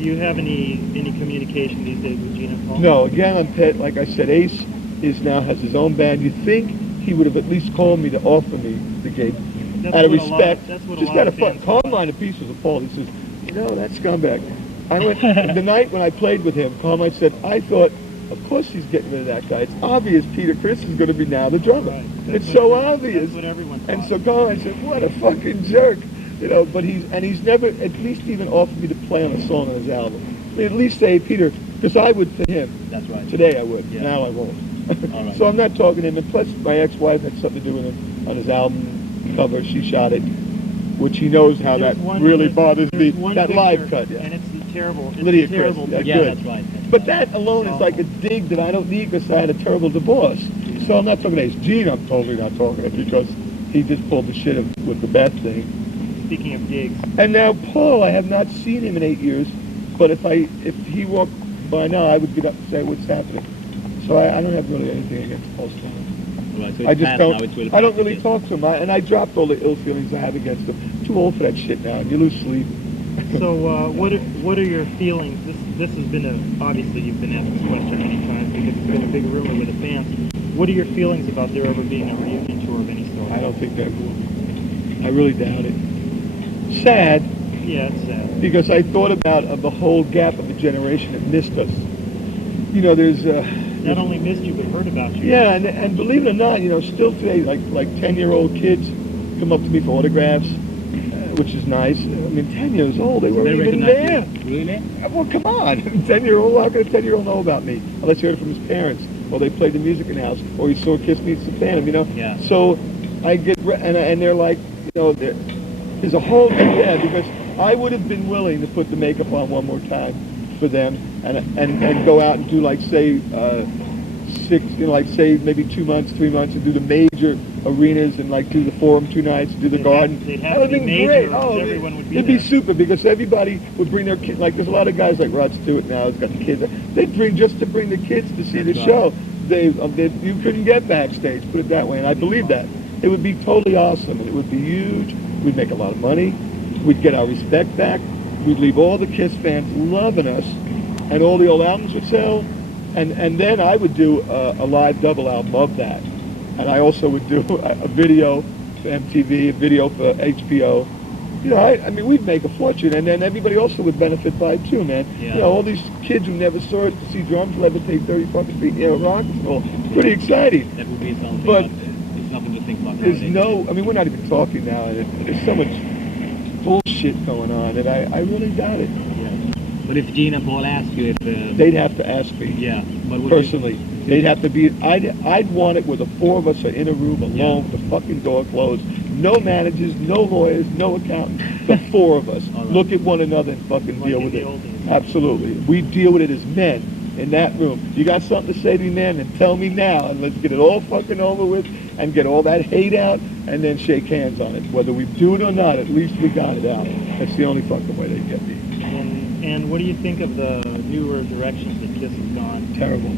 Do you have any communication these days with Gene and Paul? No, again, I'm pet. Like I said, Ace has his own band. You think he would have at least called me to offer me the gig out of respect. Just got a fun. Carmine a piece was appalled. He says, that scumbag. I went the night when I played with him. Carmine said, I thought, of course he's getting rid of that guy. It's obvious Peter Criss is going to be now the drummer. Right. It's so obvious. That's what everyone thought. And so Carmine said, what a fucking jerk. But he's never at least even offered me to play on a song on his album. I mean, at least say, Peter, because I would for him. That's right. Today I would. Yeah. Now I won't. All right. So I'm not talking to him. And plus, my ex-wife had something to do with him on his album cover. She shot it, which he knows how that really bothers me. That live cut, yeah. And it's terrible. Lydia Criss. Yeah, good. That's right. But that alone is like a dig that I don't need because I had a terrible divorce. So I'm not talking to Ace. Gene, I'm totally not talking to because he just pulled the shit with the Beth thing. Speaking of gigs. And now Paul, I have not seen him in 8 years, but if he walked by now, I would get up and say what's happening. So I don't have really anything against Paul Stanley. Right, so I just don't. Really I don't really talk to him, and I dropped all the ill feelings I have against him. Too old for that shit now, and you lose sleep. So what are your feelings? This has been obviously you've been asked this question many times because it's been a big rumor with the fans. What are your feelings about there ever being a reunion tour of any sort? I don't think that will. I really doubt it. Sad. Yeah, it's sad. Because I thought about the whole gap of a generation that missed us. There's not only missed you but heard about you. Yeah, and believe it or not, still today, like 10-year-old kids come up to me for autographs, which is nice. I mean, 10 years old, they weren't even there. Really? Well, come on, 10-year-old. How can a 10-year-old know about me unless he heard it from his parents, or they played the music in the house, or he saw Kiss Meets the Phantom, Yeah. So I get and they're like, there's a whole because I would have been willing to put the makeup on one more time for them and go out and do say 6, say maybe 2 months, 3 months, and do the major arenas and do the Forum 2 nights, do the Garden. That would have been great. Everyone would be it'd be super because everybody would bring their kids. There's a lot of guys like Rod Stewart now has got the kids. They'd bring just to bring the kids to see the show. You couldn't get backstage, put it that way, and I believe that. It would be totally awesome, and it would be huge. We'd make a lot of money. We'd get our respect back. We'd leave all the Kiss fans loving us, and all the old albums would sell. And then I would do a live double album of that. And I also would do a video for MTV, a video for HBO. I mean, we'd make a fortune, and then everybody also would benefit by it too, man. Yeah. All these kids who never saw it to see drums levitate 30 fucking feet, rock and roll. Pretty exciting. That would be something. But it's nothing to think about. there's I mean, we're not even talking now. And there's so much bullshit going on, and I really doubt it. Yeah. But if Gene and Paul ask you if... They'd have to ask me. Yeah. But personally. They'd have to be... I'd want it where the 4 of us are in a room alone with the fucking door closed. No managers, no lawyers, no accountants. The 4 of us. Right. Look at one another and fucking deal with it. Absolutely. We deal with it as men in that room. You got something to say to me, man, then tell me now. And let's get it all fucking over with and get all that hate out and then shake hands on it. Whether we do it or not, at least we got it out. That's the only fucking way they get me. And what do you think of the newer directions that Kiss has gone? Terrible.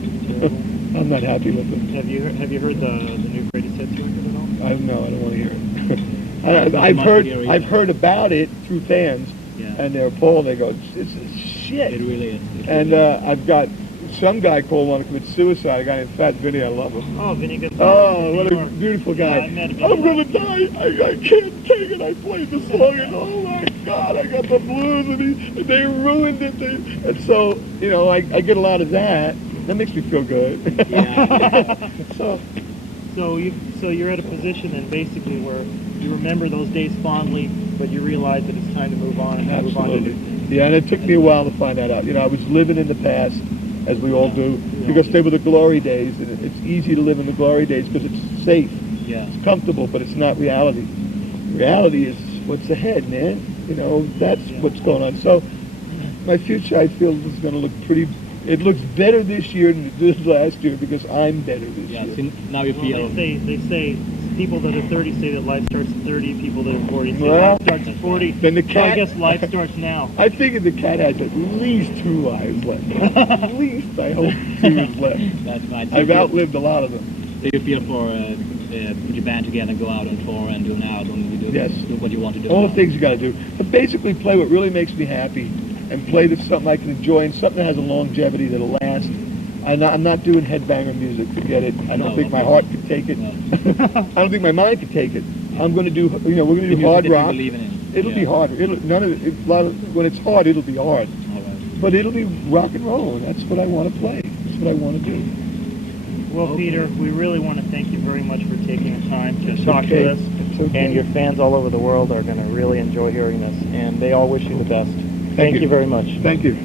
I'm not happy with them. Have you heard the new Greatest Hits record at all? No, I don't want to hear it. I've heard about it through fans, and they're appalled. They go, "It's shit." It really is. And I've got some guy called wanted to commit suicide. A guy named Fat Vinny. I love him. Oh, Vinny Good. Oh, what a beautiful guy. Yeah, I met him. I'm gonna die. I can't take it. I played the song, and oh my God, I got the blues, and they ruined it. And so, I get a lot of that. That makes me feel good. Yeah. So you're at a position then basically where you remember those days fondly, but you realize that it's time to move on and move on to new things. Yeah, and it took me a while to find that out. I was living in the past, as we all do, because they were the glory days, and it's easy to live in the glory days because it's safe. Yeah. It's comfortable, but it's not reality. Reality is what's ahead, man. That's what's going on. So my future, I feel, is going to look pretty. It looks better this year than it did last year because I'm better this year. So now you feel. They say people that are 30 say that life starts at 30. People that are 40 say Well, life starts at 40. Then the cat. So I guess life starts now. I figure the cat has at least 2 lives left. At least I hope 2 is left. That's right. So I've outlived a lot of them. So you feel for put your band together, go out on tour, and do an album, do what you want to do. All the things you got to do, but basically play what really makes me happy, and play this something I can enjoy and something that has a longevity that'll last. I'm not doing headbanger music. Forget it. I don't No, think my okay. heart could take it. No. I don't think my mind could take it. I'm going to do, we're going to do Music hard that you rock. believe in. It'll be harder. When it's hard, it'll be hard. All right. But it'll be rock and roll, and that's what I want to play. That's what I want to do. Well, Okay. Peter, we really want to thank you very much for taking the time to talk okay. to us. It's okay. And your fans all over the world are going to really enjoy hearing this, and they all wish you the best. Thank you. you very much. Thank you.